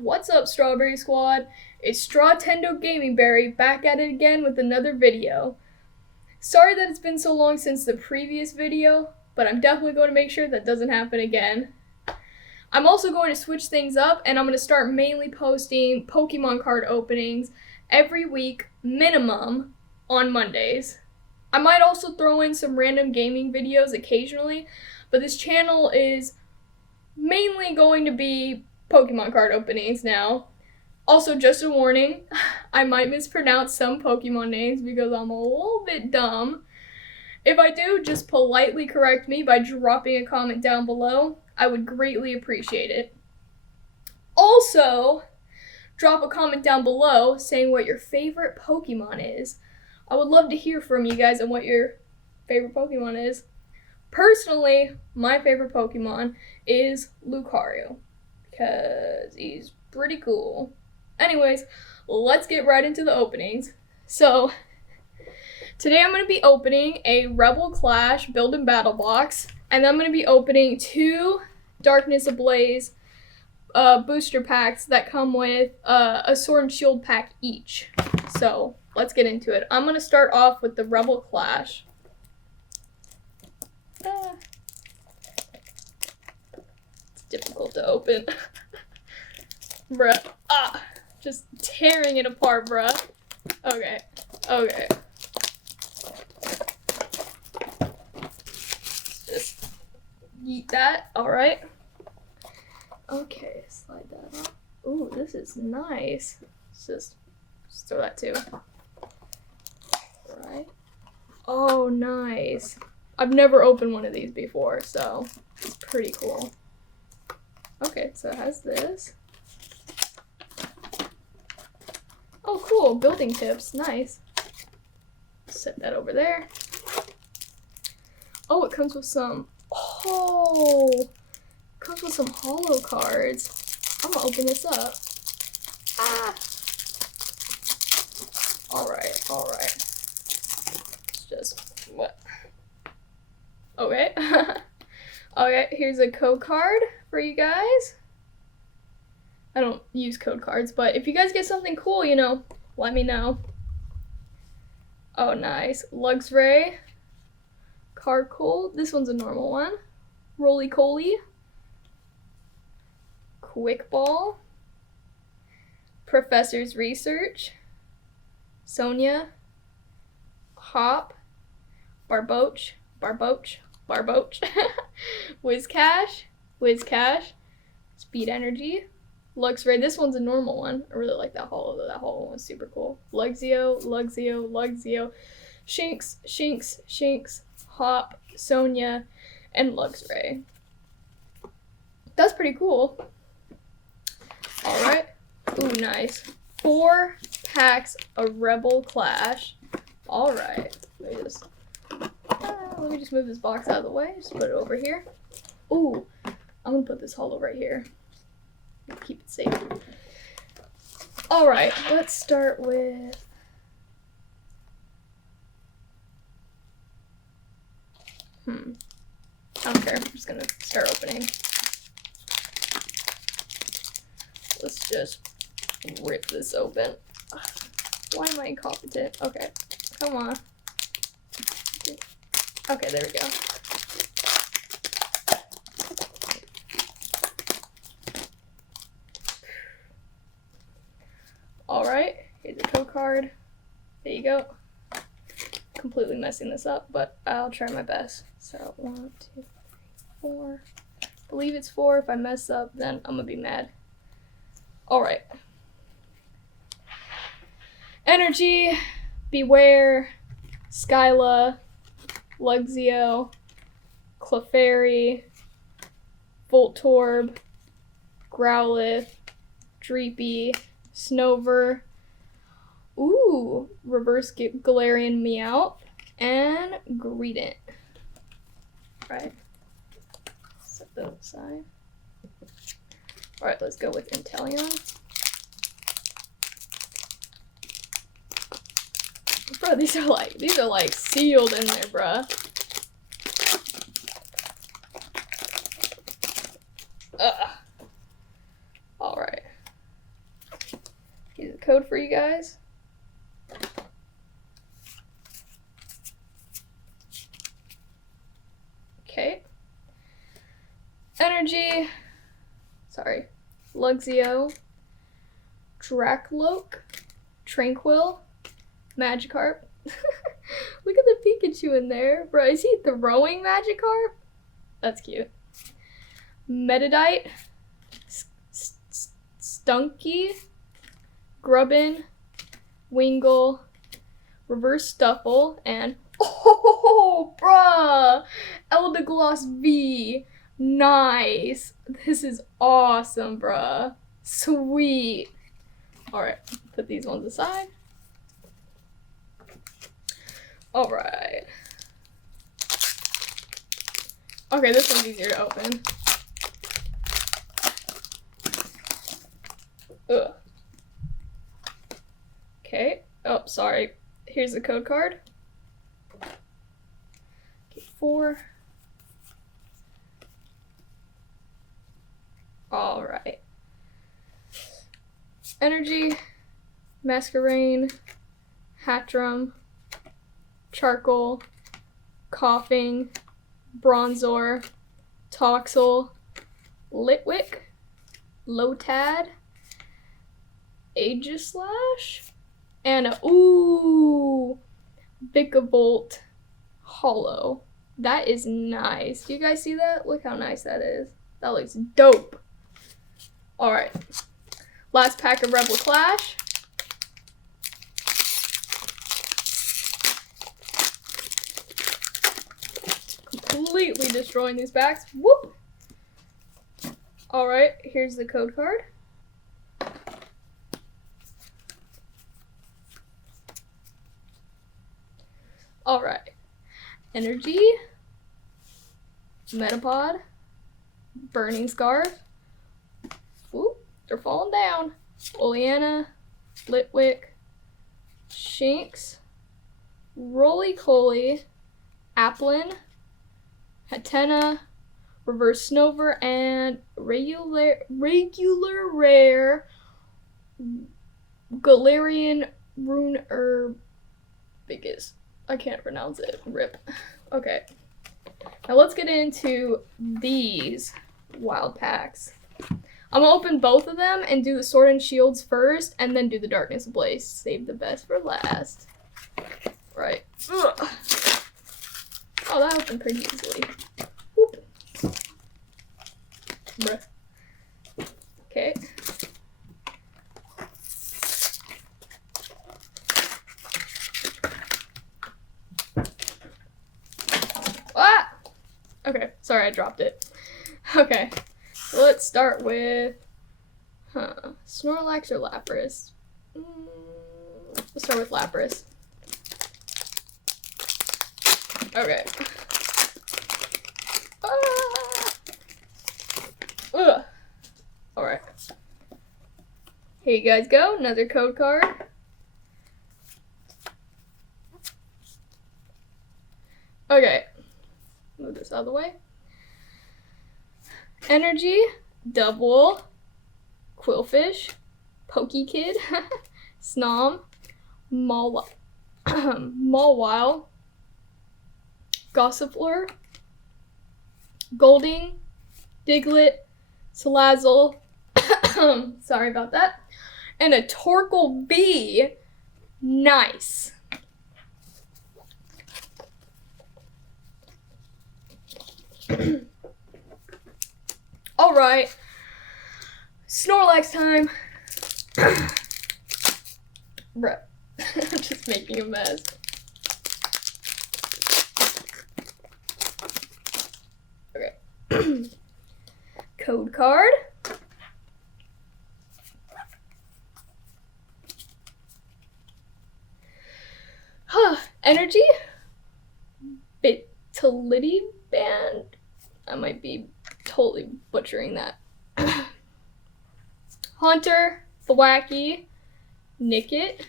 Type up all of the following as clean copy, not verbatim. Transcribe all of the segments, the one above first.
What's up, Strawberry Squad? It's Strawtendo Gaming Berry back at it again with another video. Sorry that it's been so long since the previous video, but I'm definitely going to make sure that doesn't happen again. I'm also going to switch things up, and I'm going to start mainly posting Pokemon card openings every week, minimum, on Mondays. I might also throw in some random gaming videos occasionally, but this channel is mainly going to be Pokemon card openings now. Also, just a warning, I might mispronounce some Pokemon names because I'm a little bit dumb. If I do, just politely correct me by dropping a comment down below. I would greatly appreciate it. Also, drop a comment down below saying what your favorite Pokemon is. I would love to hear from you guys on what your favorite Pokemon is. Personally, my favorite Pokemon is Lucario, because he's pretty cool. Anyways, let's get right into the openings. So, today I'm going to be opening a Rebel Clash Build and Battle box, and I'm going to be opening 2 Darkness Ablaze booster packs that come with a Sword and Shield pack each. So, let's get into it. I'm going to start off with the Rebel Clash. It's difficult to open. Bruh. Just tearing it apart, bruh. Okay. Just yeet that. Alright. Okay, slide that off. Ooh, this is nice. Just throw that too. Alright. Oh, nice. I've never opened one of these before, so it's pretty cool. Okay, so it has this. Oh, cool. Building tips. Nice. Set that over there. Oh, it comes with some... Oh! It comes with some holo cards. I'm gonna open this up. Alright. It's just... What? Okay. Okay, here's a code card for you guys. I don't use code cards, but if you guys get something cool, you know, let me know. Oh, nice. Luxray. Carcool. This one's a normal one. Roly-Coly. Quick Ball. Professor's Research. Sonia. Hop. Barboach. Wizcash. Speed Energy. Luxray, this one's a normal one. I really like that holo though. That holo one's super cool. Luxio. Shinx, Hop, Sonia, and Luxray. That's pretty cool. Alright. Ooh, nice. 4 packs of Rebel Clash. Alright. Let me just move this box out of the way. Just put it over here. Ooh, I'm gonna put this holo right here. Keep it safe. Alright, let's start with... I don't care, I'm just gonna start opening. Let's just rip this open. Why am I incompetent? Okay, come on. Okay, there we go. Alright, here's a code card. There you go. Completely messing this up, but I'll try my best. So, 1, 2, 3, 4. I believe it's 4. If I mess up, then I'm gonna be mad. Alright. Energy, Beware, Skyla, Luxio, Clefairy, Voltorb, Growlithe, Dreepy, Snover, ooh, Reverse Galarian Meowth, and Greedent. Right. Set those aside. Alright, let's go with Inteleon. Bro, these are like sealed in there, bruh. Alright. code for you guys. Okay. Energy. Sorry. Luxio. Dracloak. Tranquil. Magikarp. Look at the Pikachu in there. Bro, is he throwing Magikarp? That's cute. Metadite. Stunky. Grubbin. Wingle. Reverse Stuffle. And oh, bruh! Eldegoss V. Nice. This is awesome, bruh. Sweet. Alright, put these ones aside. Alright. Okay, this one's easier to open. Ugh. Okay. Oh, sorry. Here's the code card. Okay, 4. Alright. Energy, Masquerain, Hatchram, Charcoal, Coughing, Bronzor, Toxel, Litwick, Lotad, Aegislash, and a Vikavolt Hollow. That is nice. Do you guys see that? Look how nice that is. That looks dope. Alright. Last pack of Rebel Clash. Completely destroying these packs. Whoop! Alright, here's the code card. Alright. Energy. Metapod. Burning Scarf. Ooh, they're falling down. Oleana. Litwick. Shinx. Roly-Poly. Applin. Hatena. Reverse Snover. And regular rare Galarian Rune Herb. Biggest. I can't pronounce it. RIP. Okay. Now let's get into these wild packs. I'm gonna open both of them and do the Sword and Shields first, and then do the Darkness Ablaze. Save the best for last. Right. Ugh. Oh, that opened pretty easily. Whoop. Bruh. Okay. Ah! Okay, sorry I dropped it. Okay, so let's start with, Snorlax or Lapras? Let's start with Lapras. Okay. Ugh. Alright. Here you guys go, another code card. Okay. Move this out of the way. Energy, Double, Quillfish, Pokekid, Snom, Mawile, Gossifleur, Golding, Diglett, Salazzle, sorry about that, and a Torkoal B. Nice. Alright. Snorlax time. Bruh. I'm just making a mess. Okay. Code card. Energy. Vitality Band. I might be totally butchering that. Haunter, Thwackey, Nickit,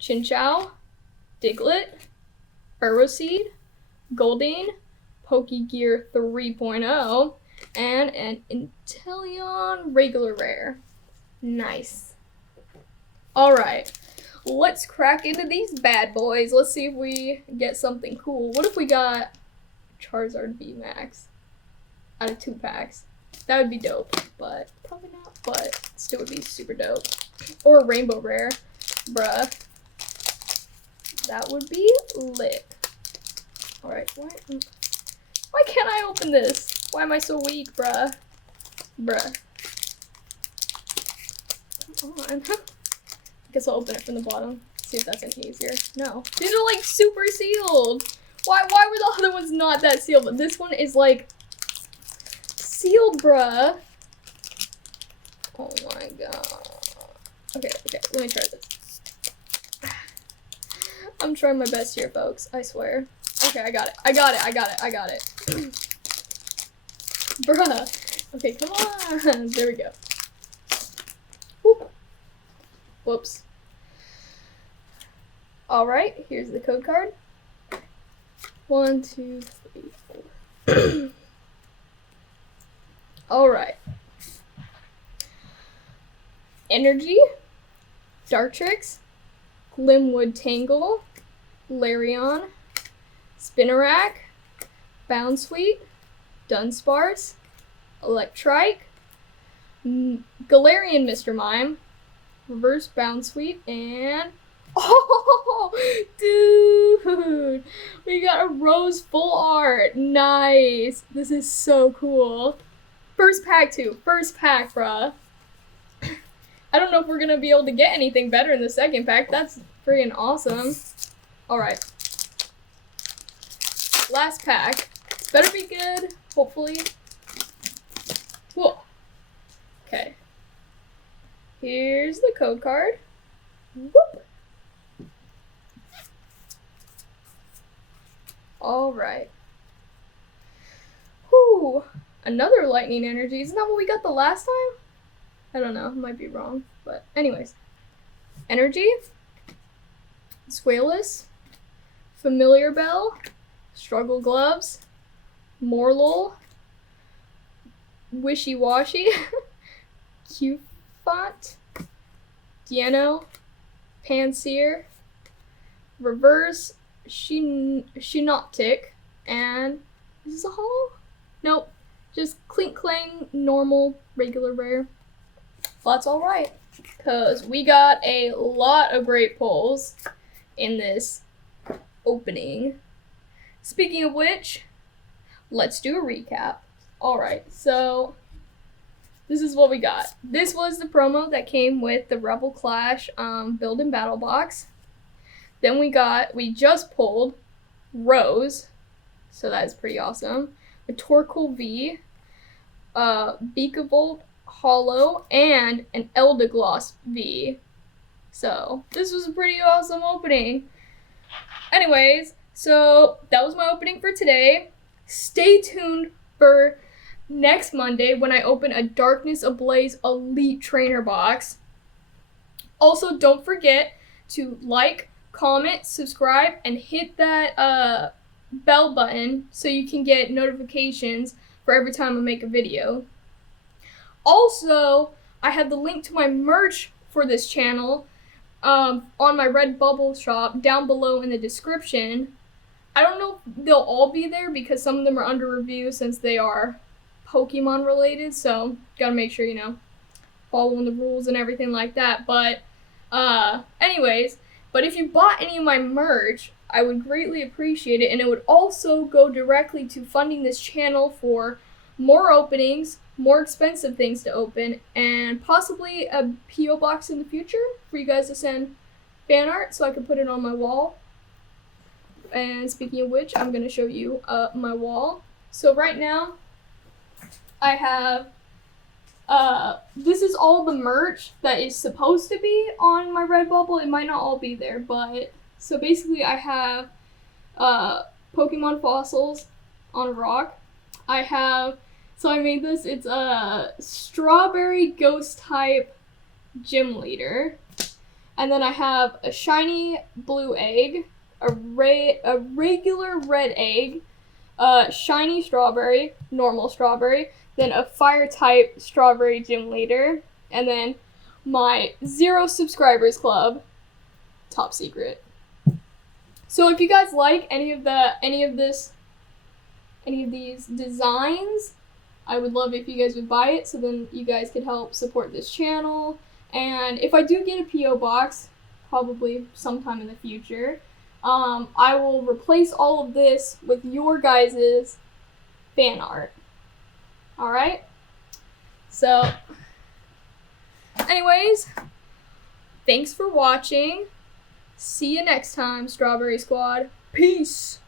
Chinchou, Diglett, Burrowseed, Goldeen, Pokegear 3.0, and an Inteleon regular rare. Nice. Alright, let's crack into these bad boys. Let's see if we get something cool. What if we got Charizard VMAX out of 2 packs? That would be dope, but probably not, but still would be super dope. Or a Rainbow Rare, bruh. That would be lit. Alright, why can't I open this? Why am I so weak, bruh? Bruh. Come on. I guess I'll open it from the bottom. See if that's any easier. No. These are like super sealed. Why were the other ones not that sealed? But this one is like sealed, bruh. Oh my god. Okay, let me try this. I'm trying my best here, folks. I swear. Okay, I got it. Bruh. Okay, come on. There we go. Whoop. Whoops. Alright, here's the code card. 1, 2, 3, 4. Alright. Energy, Dartrix, Glimwood Tangle, Larion, Spinarak, Bounsweet, Dunsparce, Electrike, Galarian Mr. Mime, Reverse Bounsweet, and oh, dude, we got a Rose Full Art. Nice. This is so cool. First pack, too. First pack, bruh. I don't know if we're gonna be able to get anything better in the second pack. That's freaking awesome. Alright. Last pack. Better be good, hopefully. Whoa. Okay. Here's the code card. Whoop. Alright. Whew. Another lightning energy. Isn't that what we got the last time? I don't know. Might be wrong. But anyways. Energy. Swaleless. Familiar Bell. Struggle Gloves. Morlul. Wishy Washy. Cufant. Dieno. Panseer. Reverse Shinoptic. And is this a holo? Nope. Just Clink Clang, normal, regular rare. Well, that's alright. Because we got a lot of great pulls in this opening. Speaking of which, let's do a recap. Alright, so this is what we got. This was the promo that came with the Rebel Clash Build and Battle box. Then we just pulled Rose, so that is pretty awesome. A Torkoal V, Beakavolt Holo, and an Eldegoss V. So this was a pretty awesome opening. Anyways, so that was my opening for today. Stay tuned for next Monday when I open a Darkness Ablaze Elite Trainer box. Also, don't forget to like, comment, subscribe, and hit that bell button so you can get notifications for every time I make a video. Also, I have the link to my merch for this channel on my Redbubble shop down below in the description. I don't know if they'll all be there because some of them are under review since they are Pokemon related, so gotta make sure, following the rules and everything like that. But anyways, but if you bought any of my merch, I would greatly appreciate it, and it would also go directly to funding this channel for more openings, more expensive things to open, and possibly a P.O. box in the future for you guys to send fan art so I can put it on my wall. And speaking of which, I'm going to show you my wall. So right now, I have, this is all the merch that is supposed to be on my Redbubble. It might not all be there, but, so basically I have Pokemon fossils on a rock. I have, so I made this, it's a strawberry ghost type gym leader. And then I have a shiny blue egg, a regular red egg, shiny strawberry, normal strawberry, then a fire type strawberry gym leader, and then my 0 subscribers club. Top secret. So if you guys like any of these designs, I would love if you guys would buy it, so then you guys could help support this channel. And if I do get a P.O. box, probably sometime in the future, I will replace all of this with your guys' fan art. Alright? So, anyways, thanks for watching. See you next time, Strawberry Squad. Peace!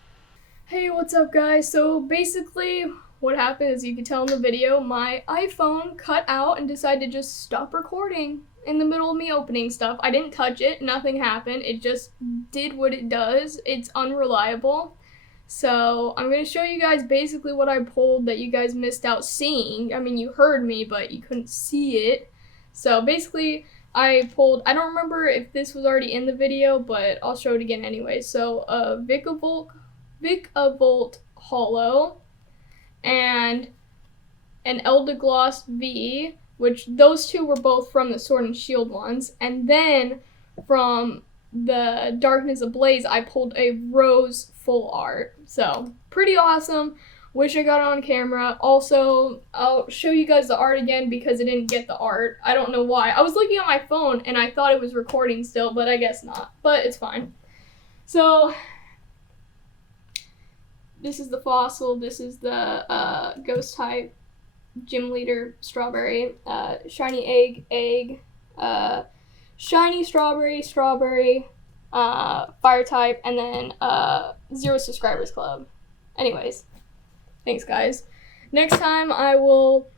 Hey, what's up, guys? So, basically, what happened, as you can tell in the video, my iPhone cut out and decided to just stop recording in the middle of me opening stuff. I didn't touch it, nothing happened, it just did what it does. It's unreliable. So I'm going to show you guys basically what I pulled that you guys missed out seeing. I mean, you heard me, but you couldn't see it. So basically, I pulled, I don't remember if this was already in the video, but I'll show it again anyway. So a Vicavolt Hollow and an Eldergloss V, which those two were both from the Sword and Shield ones. And then from the Darkness Ablaze, I pulled a Rose full art. So pretty awesome. Wish I got it on camera. Also, I'll show you guys the art again because I didn't get the art. I don't know why. I was looking at my phone and I thought it was recording still, but I guess not. But it's fine. So this is the fossil. This is the ghost type gym leader strawberry. Shiny egg. Shiny strawberry, fire type, and then 0 subscribers club. Anyways, thanks guys. Next time I will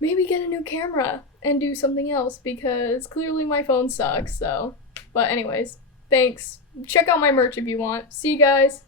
maybe get a new camera and do something else because clearly my phone sucks, so. But anyways, thanks. Check out my merch if you want. See you guys.